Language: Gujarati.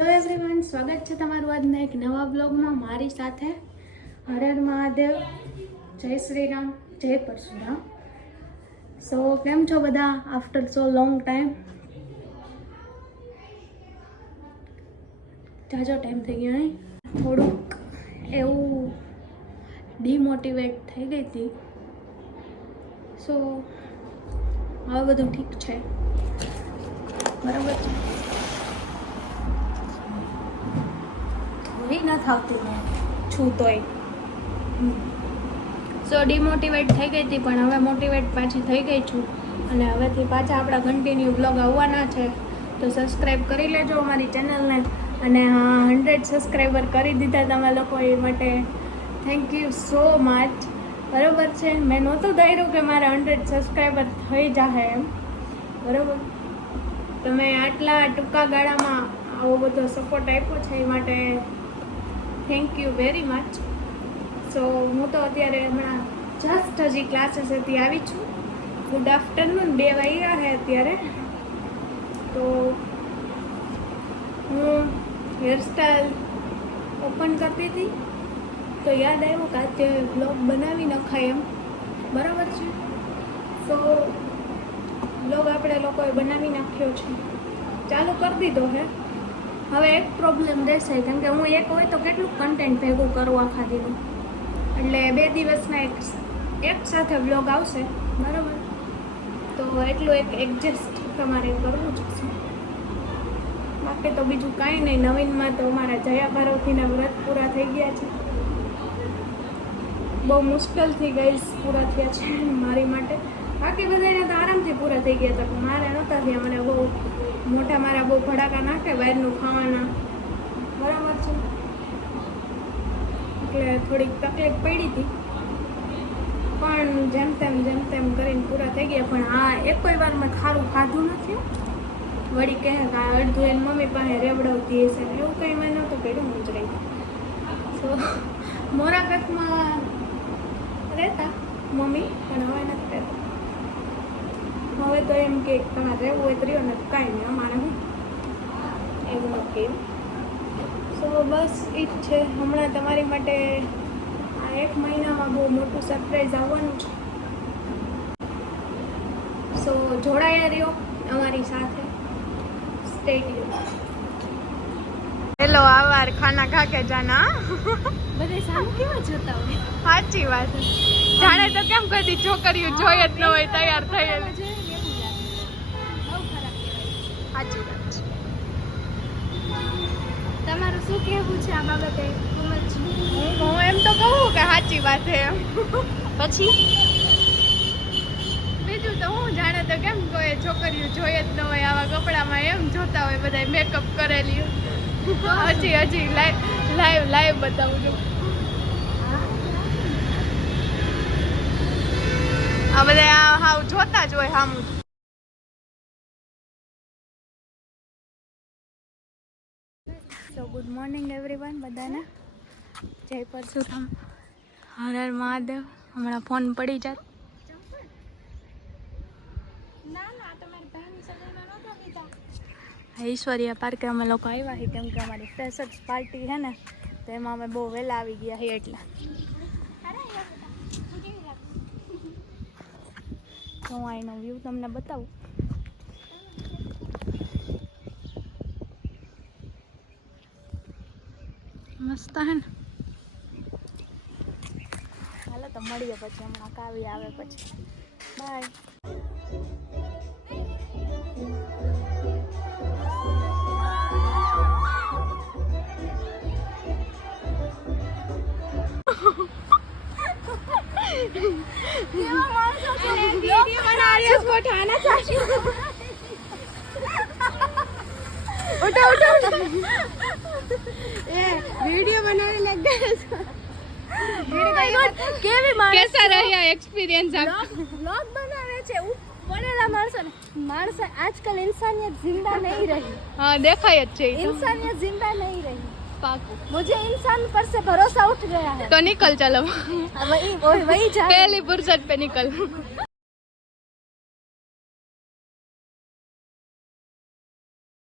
હેલો એવરીવન, સ્વાગત છે તમારું આજના એક નવા બ્લોગમાં મારી સાથે. હર હર મહાદેવ, જય શ્રી રામ, જય પરશુરામ. સો કેમ છો બધા આફ્ટર સો લોંગ ટાઈમ? જાજો ટાઈમ થઈ ગયો નહીં, થોડુંક એવું ડીમોટિવેટ થઈ ગઈ હતી. સો હવે બધું ઠીક છે, બરાબર છે. ન થતું મેં છું તોય સો ડિમોટિવેટ થઈ ગઈ હતી, પણ હવે મોટિવેટ પાછી થઈ ગઈ છું. અને હવેથી પાછા આપણા કન્ટિન્યુ બ્લોગ આવવાના છે, તો સબસ્ક્રાઈબ કરી લેજો અમારી ચેનલને. અને 100 સબસ્ક્રાઈબર કરી દીધા તમે લોકો, એ માટે થેન્ક યુ સો મચ. બરાબર છે, મેં નહોતું ધાર્યું કે મારે 100 સબસ્ક્રાઈબર થઈ જશે એમ. બરાબર, તમે આટલા ટૂંકા ગાળામાં આવો બધો સપોર્ટ આપ્યો છે, એ માટે થેન્ક યુ વેરી મચ. સો હું તો અત્યારે હમણાં જસ્ટ હજી ક્લાસીસેથી આવી છું. ગુડ આફ્ટરનૂન, 2 વાગ્યા છે અત્યારે. તો હું હેરસ્ટાઈલ ઓપન કરતી હતી તો યાદ આવ્યું કે આજે બ્લોગ બનાવી નખાય એમ. બરાબર છે, સો બ્લોગ આપણે લોકોએ બનાવી નાખ્યો છે, ચાલુ કરી દીધો છે. હવે એક પ્રોબ્લેમ રહેશે, કેમ કે હું એક હોય તો કેટલું કન્ટેન્ટ ભેગું કરું આખા દીનું. એટલે 2 દિવસના એક સાથે બ્લોગ આવશે, બરાબર. તો એટલું એક એડજસ્ટ તમારે કરવું જ છે. બાકી તો બીજું કાંઈ નહીં. નવીનમાં તો અમારા જયા ભારતીના વ્રત પૂરા થઈ ગયા છે. બહુ મુશ્કેલથી ગાઈસ પૂરા થયા છે મારી માટે. બાકી બધાને તો આરામથી પૂરા થઈ ગયા હતા, પણ મારે નહોતા થયા. મને બહુ મોટા મારા બહુ ભડાકા નાખે બહારનું ખાવાના, બરાબર છે. એટલે થોડીક તકલીફ પડી હતી, પણ જેમ તેમ કરીને પૂરા થઈ ગયા. પણ હા, એકોય વાર મેં ખારું ખાધું નથી. વળી કહે કે આ અડધું એની મમ્મી પાસે રેવડાવતી હશે, એવું કંઈ મેં નહોતું કર્યું. હું જ રહી. સો મોરાકતમાં રહેતા મમ્મી, પણ હવે નથી રહેતા. હવે તો એમ કે તમારે રહેવું હોય તો રહ્યો, ને કાંઈ નહીં, અમારે હું એવું નક્કી. સો બસ એ જ છે. હમણાં તમારી માટે આ 1 મહિનામાં બહુ મોટું સરપ્રાઈઝ આવવાનું છે. સો જોડાયા રહ્યો અમારી સાથે. Stay tune. હેલો, આવાર ખાના ખા કે જાના. બધે સામે કેવા જોતા હોય. સાચી વાત. જાણે તો કેમ કદી છોકરીઓ જોઈ જ ન હોય તૈયાર થયેલી. સાચી વાત છે. તમારું શું કહેવું છે આ બાબતે? હું એમ તો કહું કે સાચી વાત છે એમ. પછી બીજું તો હું જાણે તો કેમ કોઈ છોકરીઓ જોઈએ જ ન હોય આવા કપડામાં, એમ જોતા હોય બધા મેકઅપ કરેલી. હજી લાઈવ બતાવું છું. આ બધા હાવ જોતા જ હોય સામું. સો ગુડ મોર્નિંગ એવરીવન બધાને. જય પરશુરામ, હર હર મહાદેવ. હમણાં ફોન પડી જાત. ઈશ્વરીય પાર્કે અમે લોકો આવ્યા છીએ, કેમ કે અમારી ફ્રેશર્સ પાર્ટી છે ને, તો એમાં અમે બહુ વહેલા આવી ગયા છીએ. એટલે હું અહીંનો વ્યૂ તમને બતાવું. મસ્ત હે ને. હાલો તો મળીએ પછી, હમણાં કાવી આવે પછી. બાય. वीडियो बनाने लग गए. कैसा रहा एक्सपीरियंस? आप व्लॉग बनावे छे પડેલા માણસો આજકાલ इंसानियत जिंदा नहीं रही. हाँ, देखा ही अच्छे. इंसानियत जिंदा नहीं रही. पाकू. मुझे इंसान पर से भरोसा उठ गया है. तो निकल चलो. वही जा. पहली फुर्सत पे निकल.